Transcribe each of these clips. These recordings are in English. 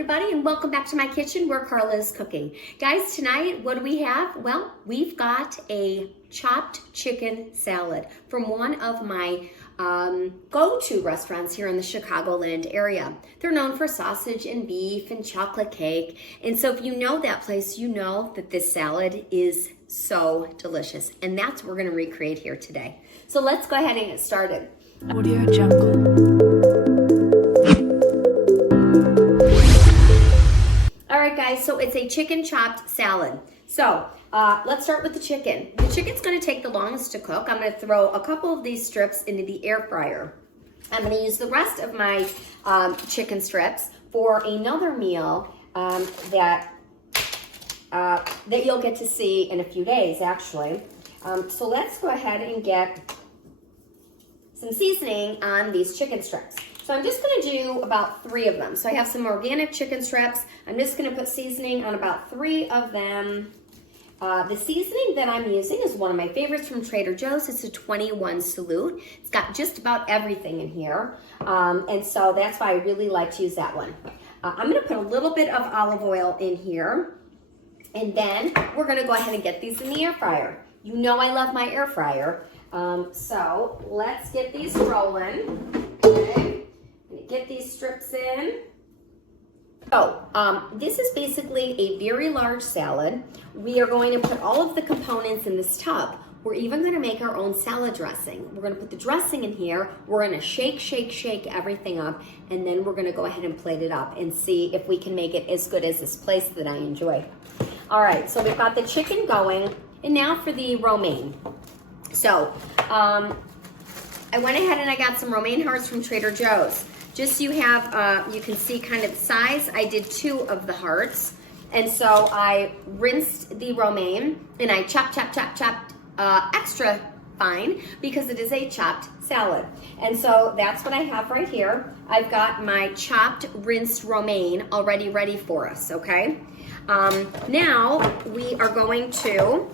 everybody, and welcome back to my kitchen where Carla is cooking. Guys, tonight, what do we have? Well, we've got a chopped chicken salad from one of my go-to restaurants here in the Chicagoland area. They're known for sausage and beef and chocolate cake. And so if you know that place, you know that this salad is so delicious. And that's what we're gonna recreate here today. So let's go ahead and get started. Audio Jungle. All right, guys, so it's a chicken chopped salad. So let's start with the chicken. The chicken's gonna take the longest to cook. I'm gonna throw a couple of these strips into the air fryer. I'm gonna use the rest of my chicken strips for another meal that you'll get to see in a few days, actually. So let's go ahead and get some seasoning on these chicken strips. So I'm just gonna do about 3 of them. So I have some organic chicken strips. I'm just gonna put seasoning on about 3 of them. The seasoning that I'm using is one of my favorites from Trader Joe's. It's a 21 Salute. It's got just about everything in here. And so that's why I really like to use that one. I'm gonna put a little bit of olive oil in here. And then we're gonna go ahead and get these in the air fryer. You know I love my air fryer. So let's get these rolling. Okay. Get these strips in. So this is basically a very large salad. We are going to put all of the components in this tub. We're even going to make our own salad dressing. We're going to put the dressing in here. We're going to shake everything up, and then we're going to go ahead and plate it up and see if we can make it as good as this place that I enjoy. All right, so we've got the chicken going, and now for the romaine. So I went ahead and I got some romaine hearts from Trader Joe's. Just so you have, you can see kind of the size. I did 2 of the hearts. And so I rinsed the romaine and I chopped extra fine because it is a chopped salad. And so that's what I have right here. I've got my chopped, rinsed romaine already ready for us, okay? Now we are going to,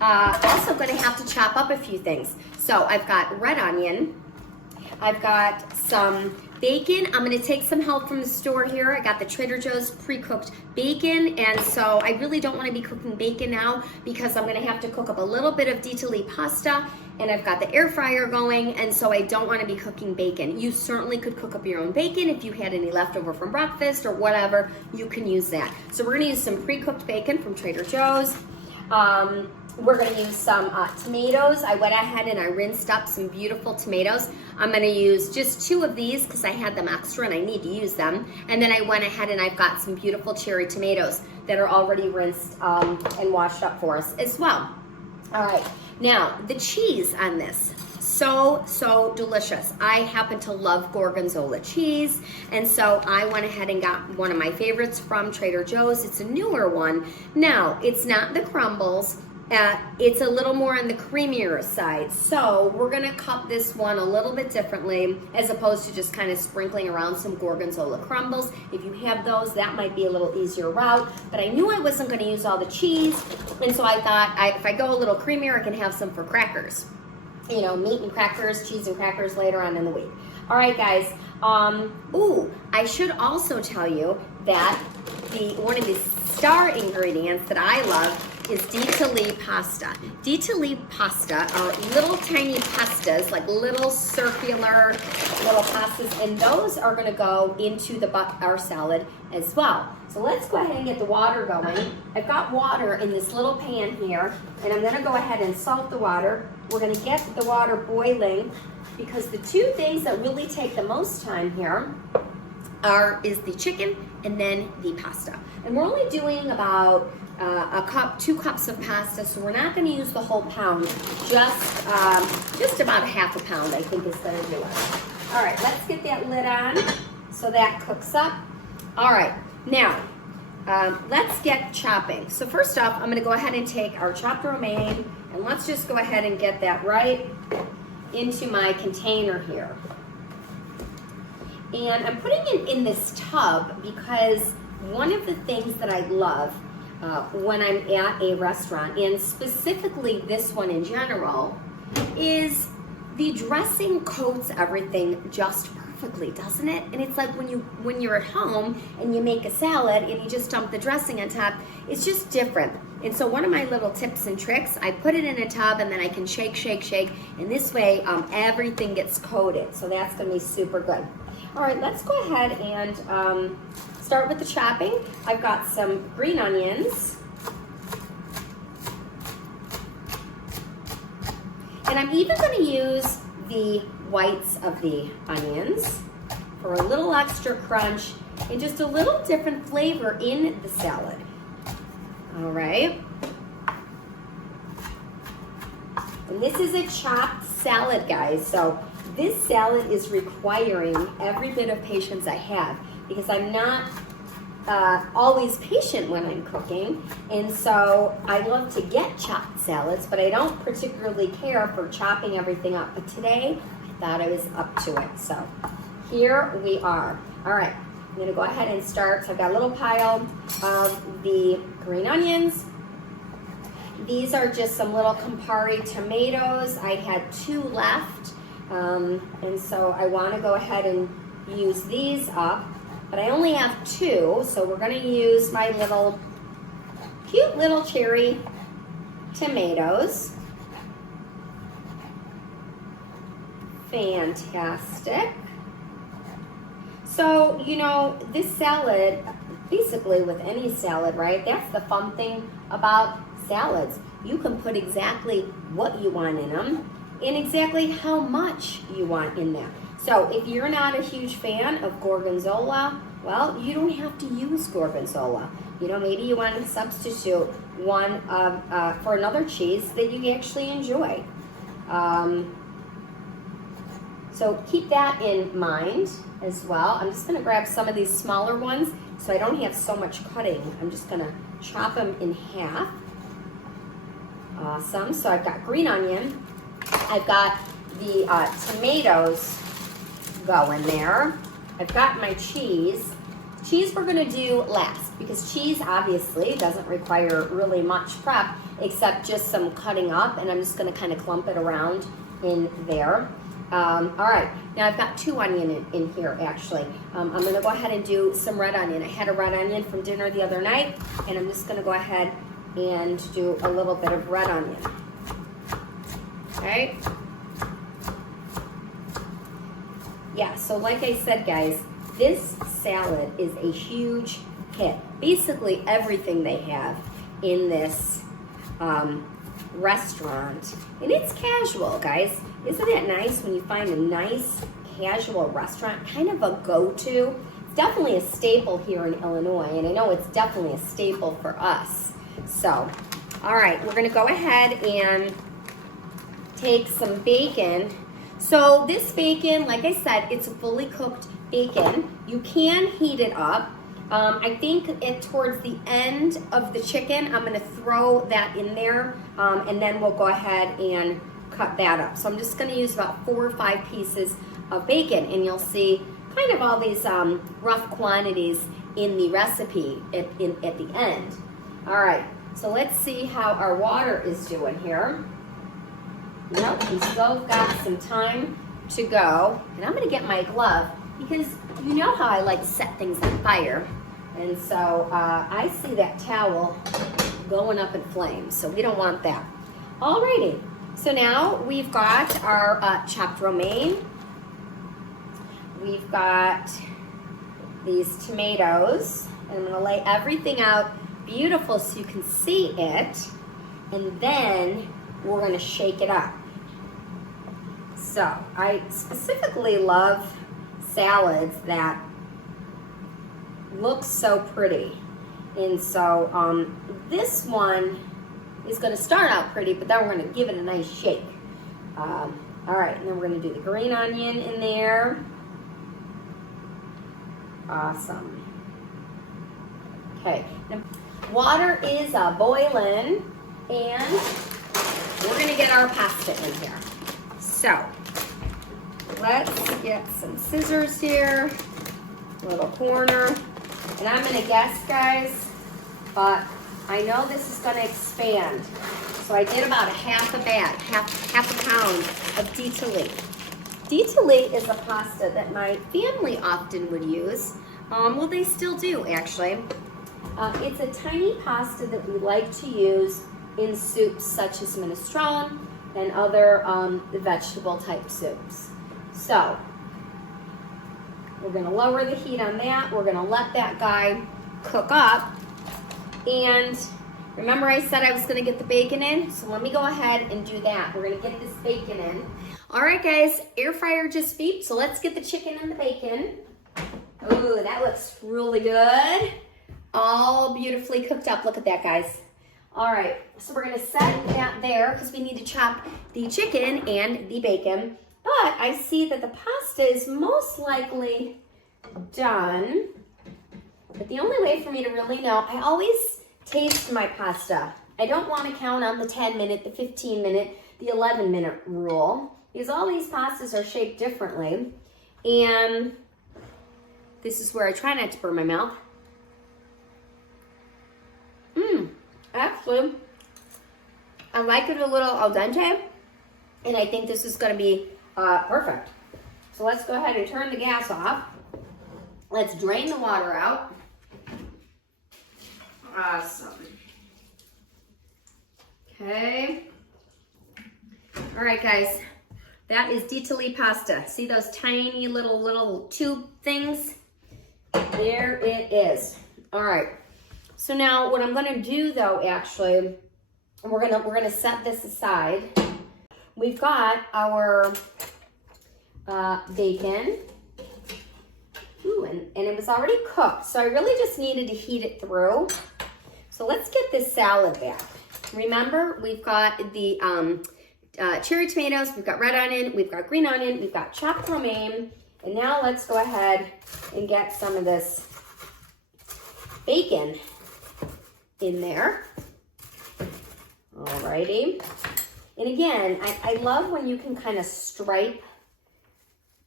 also going to have to chop up a few things. So I've got red onion. I've got some bacon. I'm gonna take some help from the store here. I got the Trader Joe's pre-cooked bacon, and so I really don't wanna be cooking bacon now because I'm gonna have to cook up a little bit of di tali pasta, and I've got the air fryer going, and so I don't wanna be cooking bacon. You certainly could cook up your own bacon if you had any leftover from breakfast or whatever, you can use that. So we're gonna use some pre-cooked bacon from Trader Joe's. We're gonna use some tomatoes. I went ahead and I rinsed up some beautiful tomatoes. I'm gonna use just 2 of these because I had them extra and I need to use them. And then I went ahead and I've got some beautiful cherry tomatoes that are already rinsed and washed up for us as well. All right, now the cheese on this. So delicious. I happen to love Gorgonzola cheese, and so I went ahead and got one of my favorites from Trader Joe's. It's a newer one. Now, it's not the crumbles. It's a little more on the creamier side. So we're gonna cup this one a little bit differently as opposed to just kind of sprinkling around some Gorgonzola crumbles. If you have those, that might be a little easier route, but I knew I wasn't gonna use all the cheese, and so I thought if I go a little creamier, I can have some for crackers. You know, meat and crackers, cheese and crackers later on in the week. All right, guys. I should also tell you that one of the star ingredients that I love is di tali pasta. Di tali pasta are little tiny pastas, like little circular little pastas, and those are gonna go into our salad as well. So let's go ahead and get the water going. I've got water in this little pan here, and I'm gonna go ahead and salt the water. We're gonna get the water boiling because the 2 things that really take the most time here is the chicken and then the pasta. And we're only doing about 2 cups of pasta, so we're not going to use the whole pound. Just about half a pound, I think, is going to do it. All right, let's get that lid on so that cooks up. All right, now let's get chopping. So first off, I'm going to go ahead and take our chopped romaine, and let's just go ahead and get that right into my container here. And I'm putting it in this tub because one of the things that I love when I'm at a restaurant, and specifically this one in general, is the dressing coats everything just perfect. perfectly, doesn't it? And it's like when you're at home and you make a salad and you just dump the dressing on top, it's just different. And so one of my little tips and tricks, I put it in a tub and then I can shake, shake, shake, and this way everything gets coated. So that's gonna be super good. All right, let's go ahead and start with the chopping. I've got some green onions. And I'm even gonna use the whites of the onions for a little extra crunch and just a little different flavor in the salad. All right. And this is a chopped salad, guys. So this salad is requiring every bit of patience I have because I'm not always patient when I'm cooking. And so I love to get chopped salads, but I don't particularly care for chopping everything up. But today, I thought I was up to it. So here we are. All right. I'm gonna go ahead and start. So I've got a little pile of the green onions. These are just some little Campari tomatoes. I had 2 left, and so I wanna go ahead and use these up, but I only have 2, so we're gonna use my little, cute little cherry tomatoes. Fantastic. So, you know, this salad, basically with any salad, right? That's the fun thing about salads. You can put exactly what you want in them and exactly how much you want in there. So if you're not a huge fan of Gorgonzola, well, you don't have to use Gorgonzola. You know, maybe you want to substitute one for another cheese that you actually enjoy. So keep that in mind as well. I'm just gonna grab some of these smaller ones so I don't have so much cutting. I'm just gonna chop them in half. Awesome, so I've got green onion. I've got the tomatoes going there. I've got my cheese. Cheese we're gonna do last because cheese obviously doesn't require really much prep except just some cutting up, and I'm just gonna kind of clump it around in there. All right, now I've got 2 onion in here actually. I'm gonna go ahead and do some red onion. I had a red onion from dinner the other night, and I'm just gonna go ahead and do a little bit of red onion. Okay. Yeah, so like I said, guys, this salad is a huge hit. Basically everything they have in this restaurant, and it's casual, guys. Isn't it nice when you find a nice casual restaurant, kind of a go-to? It's definitely a staple here in Illinois, and I know it's definitely a staple for us. So, all right, we're gonna go ahead and take some bacon. So this bacon, like I said, it's a fully cooked bacon. You can heat it up. I think towards the end of the chicken, I'm gonna throw that in there, and then we'll go ahead and cut that up. So I'm just gonna use about 4 or 5 pieces of bacon, and you'll see kind of all these rough quantities in the recipe at the end. All right, so let's see how our water is doing here. Nope, we still got some time to go. And I'm gonna get my glove because you know how I like to set things on fire. And so I see that towel going up in flames, so we don't want that. Alrighty, so now we've got our chopped romaine. We've got these tomatoes, and I'm gonna lay everything out beautiful so you can see it, and then we're gonna shake it up. So I specifically love salads that look so pretty, and so this one is going to start out pretty, but then we're going to give it a nice shake. All right, and then we're going to do the green onion in there. Awesome. Okay, now water is boiling, and we're going to get our pasta in here. So let's get some scissors here, little corner, and I'm gonna guess, guys, but I know this is gonna expand. So I did about a half a pound of tali. Ditalli is a pasta that my family often would use. Well, they still do, actually. It's a tiny pasta that we like to use in soups such as minestrone and other vegetable type soups. So, we're gonna lower the heat on that. We're gonna let that guy cook up. And remember I said I was gonna get the bacon in? So let me go ahead and do that. We're gonna get this bacon in. All right, guys, air fryer just beeped, so let's get the chicken and the bacon. Ooh, that looks really good. All beautifully cooked up. Look at that, guys. All right, so we're gonna set that there because we need to chop the chicken and the bacon. But I see that the pasta is most likely done. But the only way for me to really know, I always taste my pasta. I don't want to count on the 10-minute, the 15-minute, the 11-minute rule, because all these pastas are shaped differently. And this is where I try not to burn my mouth. Actually, I like it a little al dente, and I think this is going to be perfect. So let's go ahead and turn the gas off. Let's drain the water out. Awesome. Okay. All right, guys. That is Ditalli pasta. See those tiny little tube things? There it is. All right. So now what I'm gonna do though, actually, we're gonna set this aside. We've got our bacon. Ooh, and it was already cooked, so I really just needed to heat it through. So let's get this salad back. Remember, we've got the cherry tomatoes, we've got red onion, we've got green onion, we've got chopped romaine, and now let's go ahead and get some of this bacon in there. Alrighty. And again, I love when you can kind of stripe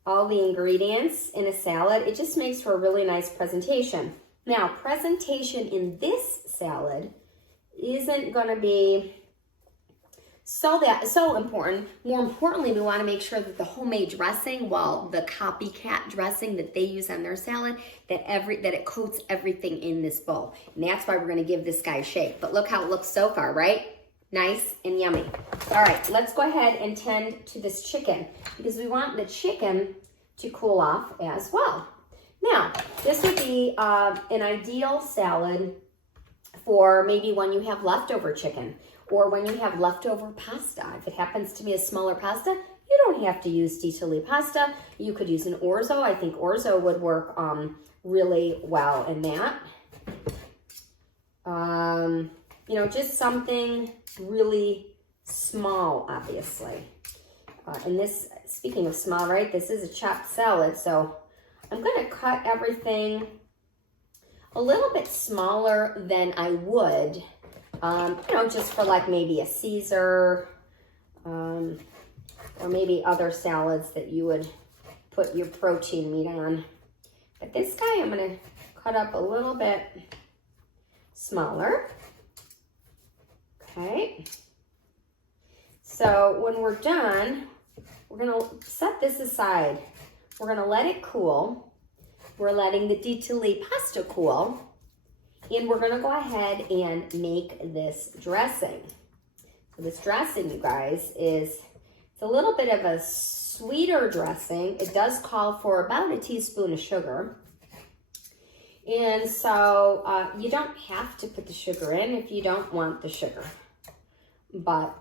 all the ingredients in a salad. It just makes for a really nice presentation. Now, presentation in this salad isn't going to be so important. More importantly, we want to make sure that the homemade dressing, well, the copycat dressing that they use on their salad, that it coats everything in this bowl. And that's why we're going to give this guy a shake. But look how it looks so far, right? Nice and yummy. All right, let's go ahead and tend to this chicken because we want the chicken to cool off as well. Now, this would be an ideal salad for maybe when you have leftover chicken or when you have leftover pasta. If it happens to be a smaller pasta, you don't have to use Ditalli pasta. You could use an orzo. I think orzo would work really well in that. You know, just something really small, obviously. And this, speaking of small, right, this is a chopped salad, so I'm going to cut everything a little bit smaller than I would, you know, just for like maybe a Caesar, or maybe other salads that you would put your protein meat on. But this guy I'm going to cut up a little bit smaller. Okay. So when we're done, we're going to set this aside. We're going to let it cool. We're letting the Ditalli pasta cool. And we're going to go ahead and make this dressing. So this dressing, you guys, it's a little bit of a sweeter dressing. It does call for about a teaspoon of sugar. And so you don't have to put the sugar in if you don't want the sugar. But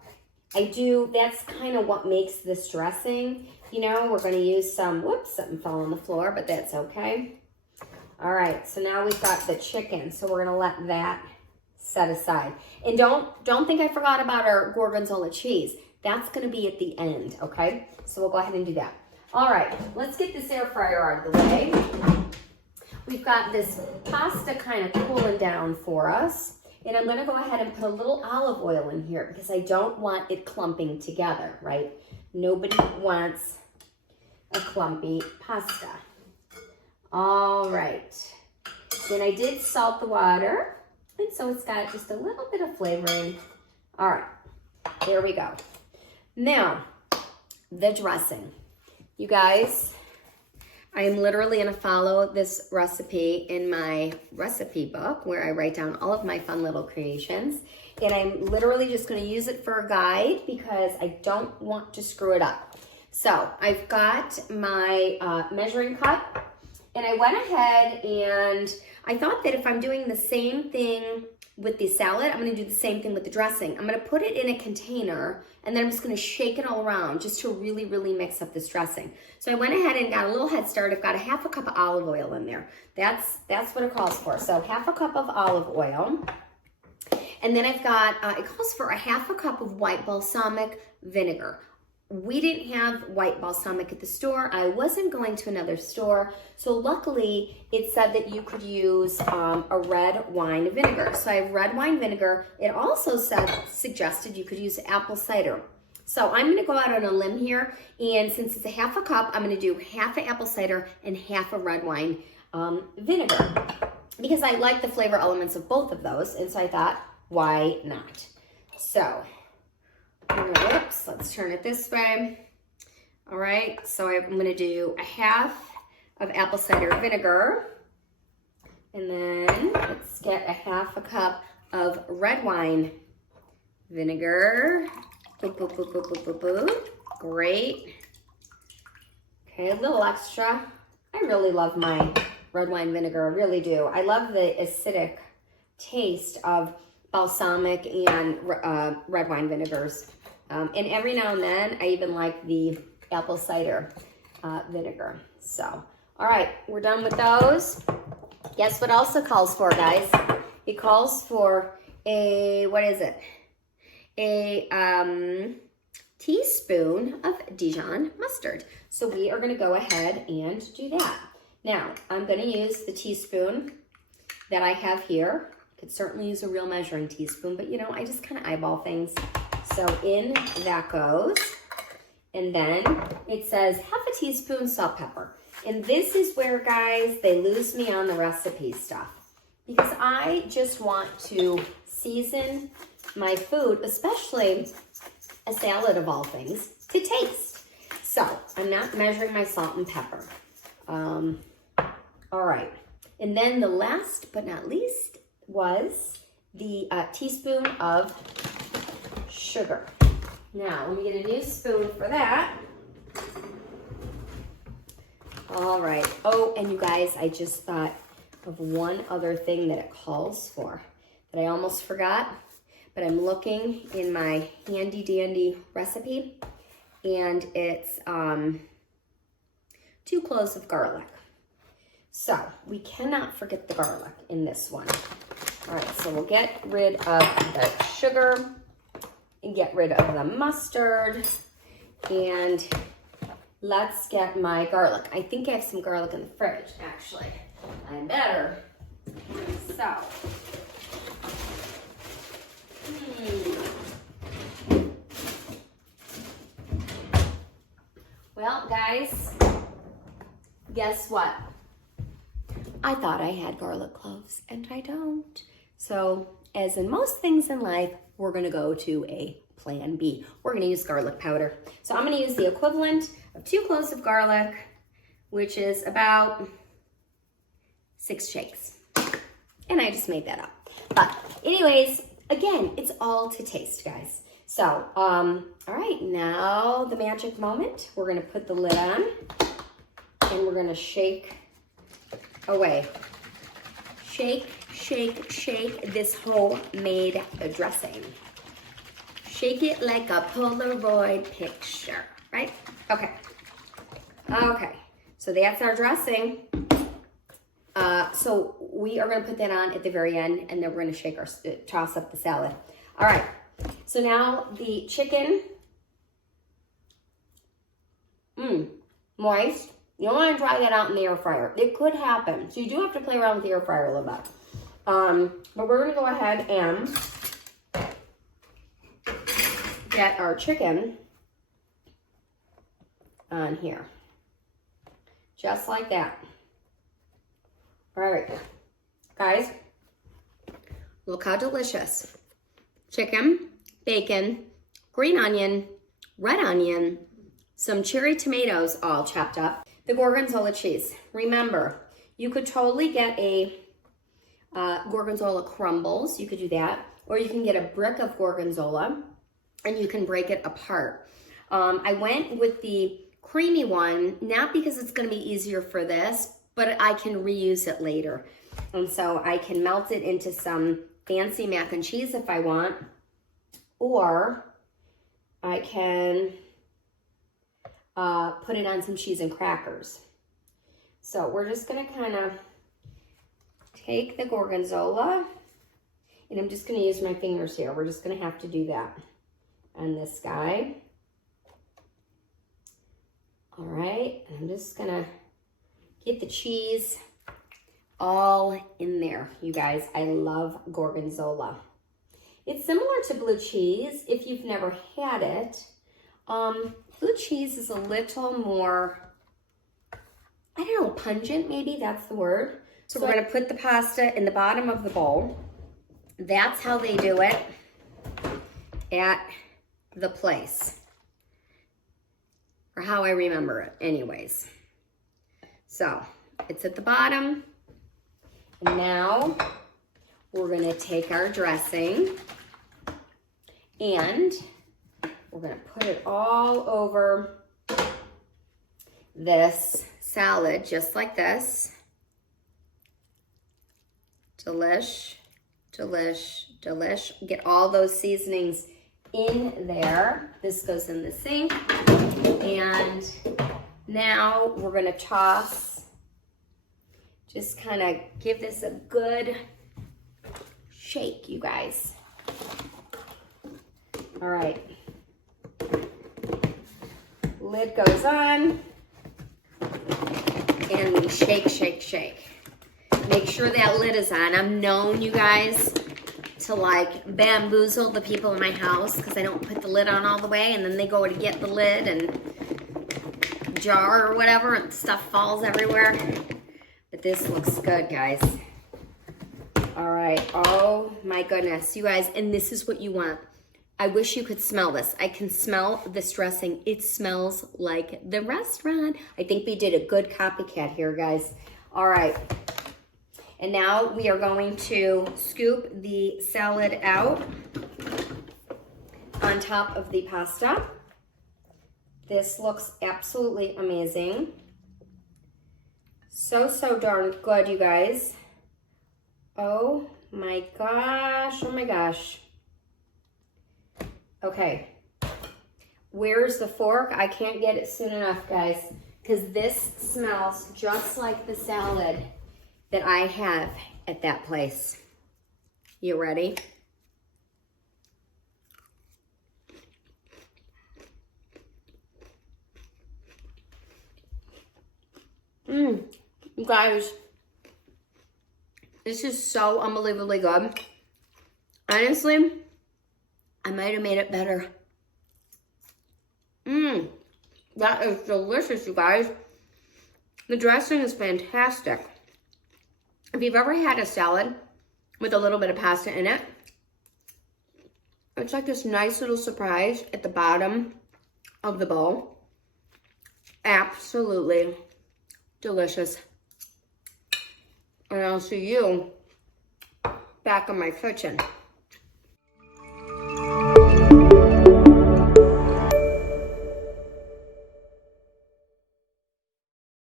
I do, that's kind of what makes this dressing. You know, we're going to use some, whoops, something fell on the floor, but that's okay. All right, so now we've got the chicken, so we're going to let that set aside. And don't think I forgot about our Gorgonzola cheese. That's going to be at the end, okay? So we'll go ahead and do that. All right, let's get this air fryer out of the way. We've got this pasta kind of cooling down for us. And I'm going to go ahead and put a little olive oil in here because I don't want it clumping together, right? Nobody wants a clumpy pasta. All right. Then I did salt the water, and so it's got just a little bit of flavoring. All right, there we go. Now, the dressing. You guys, I am literally gonna follow this recipe in my recipe book where I write down all of my fun little creations. And I'm literally just gonna use it for a guide because I don't want to screw it up. So I've got my measuring cup, and I went ahead and I thought that if I'm doing the same thing with the salad, I'm gonna do the same thing with the dressing. I'm gonna put it in a container, and then I'm just gonna shake it all around just to really, really mix up this dressing. So I went ahead and got a little head start. I've got a half a cup of olive oil in there. That's what it calls for. So half a cup of olive oil. And then I've got, it calls for a half a cup of white balsamic vinegar. We didn't have white balsamic at the store. I wasn't going to another store. So luckily it said that you could use a red wine vinegar. So I have red wine vinegar. It also suggested you could use apple cider. So I'm gonna go out on a limb here. And since it's a half a cup, I'm gonna do half a apple cider and half a red wine vinegar. Because I like the flavor elements of both of those. And so I thought, why not? So, whoops, let's turn it this way. All right, so I'm gonna do a half of apple cider vinegar. And then let's get a half a cup of red wine vinegar. Boop, boop, boop, boop, boop, boop, boop. Great. Okay, a little extra. I really love my red wine vinegar, I really do. I love the acidic taste of balsamic and red wine vinegars. And every now and then, I even like the apple cider vinegar. So, all right, we're done with those. Guess what else it calls for, guys? It calls for a, what is it? A teaspoon of Dijon mustard. So we are gonna go ahead and do that. Now, I'm gonna use the teaspoon that I have here. Could certainly use a real measuring teaspoon, but you know, I just kind of eyeball things. So in that goes. And then it says half a teaspoon salt, pepper. And this is where, guys, they lose me on the recipe stuff. Because I just want to season my food, especially a salad of all things, to taste. So I'm not measuring my salt and pepper. All right. And then the last but not least was the teaspoon of sugar. Now, let me get a new spoon for that. All right. Oh, and you guys, I just thought of one other thing that it calls for that I almost forgot, but I'm looking in my handy dandy recipe, and it's 2 cloves of garlic. So we cannot forget the garlic in this one. All right, so we'll get rid of the sugar and get rid of the mustard, and let's get my garlic. I think I have some garlic in the fridge, actually. I better. So, well, guys, guess what? I thought I had garlic cloves, and I don't. So, as in most things in life, we're gonna go to a plan B. We're gonna use garlic powder. So I'm gonna use the equivalent of 2 cloves of garlic, which is about 6 shakes. And I just made that up. But anyways, again, it's all to taste, guys. So, all right, now the magic moment. We're gonna put the lid on, and we're gonna shake away. Shake, shake, shake this homemade dressing. Shake it like a Polaroid picture, right? Okay. Okay, so that's our dressing. So we are gonna put that on at the very end, and then we're gonna shake our, toss up the salad. All right, so now the chicken, moist. You don't want to dry that out in the air fryer. It could happen. So you do have to play around with the air fryer a little bit. But we're going to go ahead and get our chicken on here. Just like that. All right. Guys, look how delicious. Chicken, bacon, green onion, red onion, some cherry tomatoes all chopped up, the Gorgonzola cheese. Remember, you could totally get a Gorgonzola crumbles, you could do that, or you can get a brick of Gorgonzola and you can break it apart. I went with the creamy one, not because it's gonna be easier for this, but I can reuse it later. And so I can melt it into some fancy mac and cheese if I want, or I can put it on some cheese and crackers. So we're just gonna kind of take the Gorgonzola, and I'm just gonna use my fingers here. We're just gonna have to do that on this guy. All right, and I'm just gonna get the cheese all in there. You guys, I love Gorgonzola. It's similar to blue cheese if you've never had it. Blue cheese is a little more, I don't know, pungent, maybe that's the word. So we're gonna put the pasta in the bottom of the bowl. That's how they do it at the place, or how I remember it anyways. So it's at the bottom. And now we're gonna take our dressing and we're gonna put it all over this salad, just like this. Delish, delish, delish. Get all those seasonings in there. This goes in the sink. And now we're gonna toss, just kind of give this a good shake, you guys. All right. Lid goes on, and we shake, shake, shake. Make sure that lid is on. I'm known, you guys, to like bamboozle the people in my house because I don't put the lid on all the way, and then they go to get the lid and jar or whatever, and stuff falls everywhere. But this looks good, guys. All right. Oh my goodness, you guys, and this is what you want. I wish you could smell this. I can smell this dressing. It smells like the restaurant. I think we did a good copycat here, guys. All right. And now we are going to scoop the salad out on top of the pasta. This looks absolutely amazing. So, so darn good, you guys. Oh my gosh, oh my gosh. Okay, where's the fork? I can't get it soon enough, guys, because this smells just like the salad that I have at that place. You ready? You guys, this is so unbelievably good. Honestly, I might have made it better. That is delicious, you guys. The dressing is fantastic. If you've ever had a salad with a little bit of pasta in it, it's like this nice little surprise at the bottom of the bowl. Absolutely delicious. And I'll see you back in my kitchen.